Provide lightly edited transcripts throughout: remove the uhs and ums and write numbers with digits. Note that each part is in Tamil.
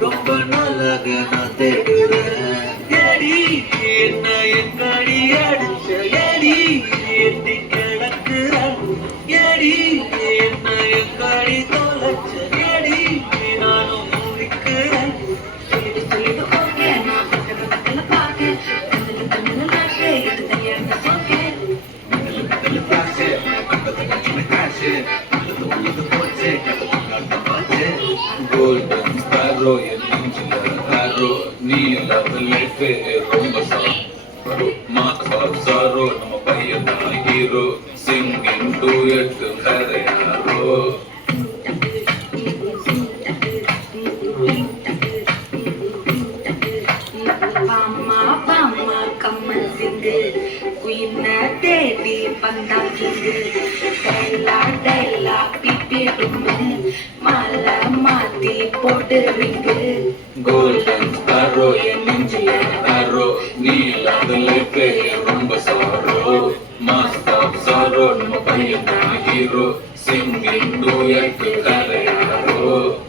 ரொம்ப நாளாக நான் தேடுறேன் என்ன எங்கடி அடிச்ச எடி எட்டி கிடக்குறேன் எடி என்ன எங்கடி தொலைச்ச எடி நானும் முடிக்கிறேன் Golden Sparrow, el ninja raro, ni la life rumba sorrow, más sorrow, no paya na hero, singing duet karayaro. Mama, mama, come and sing it. Queen Daddy, Panda King, Della, Della, Pipi, Mala, Mati, Porter Ring. Golden Sparrow, el ninja raro, ni la life rumba sorrow, más sorrow, no paya na hero, singing duet karayaro.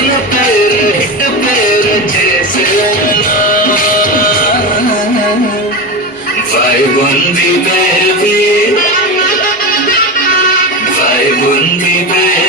మన పేరు హిట్ పేరు చేసేనా వైబ్ ఉంది బేబీ వైబ్ ఉంది బేబీ